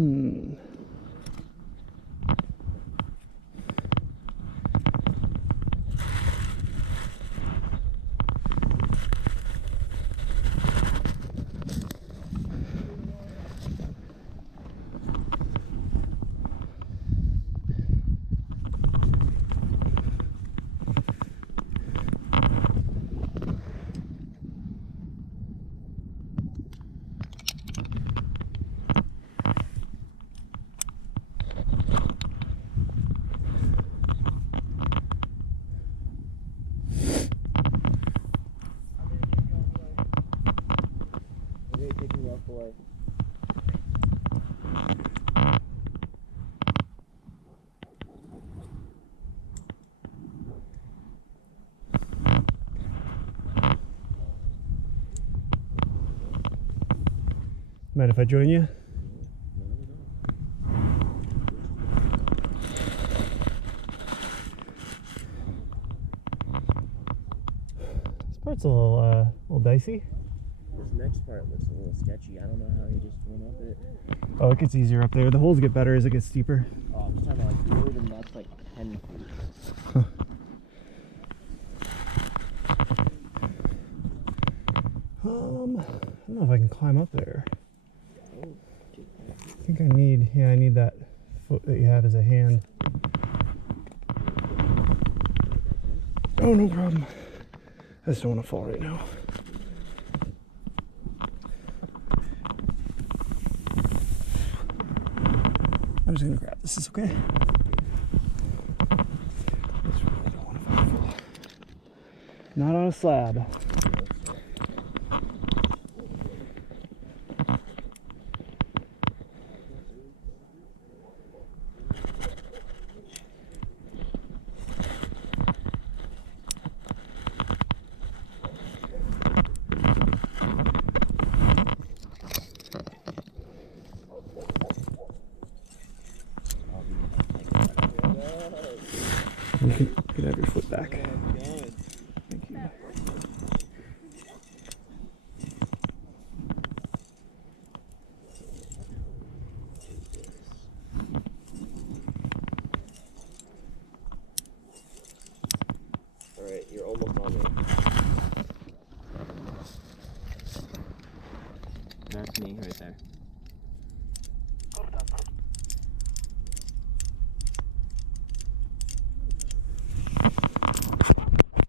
Boy. Mind if I join you? This part's a little dicey. This next part looks a little sketchy. I don't know how he just went up it. Oh, it gets easier up there. The holes get better as it gets steeper. Oh, I'm just talking about like really the nuts like 10 feet. Huh. I don't know if I can climb up there. I think I need that foot that you have as a hand. Oh, no problem. I just don't want to fall right now. I'm just gonna grab this. Is okay? I just really don't want to fall. Not on a slab. You can have your foot back. Thank you. Alright, you're almost on me. That's me right there.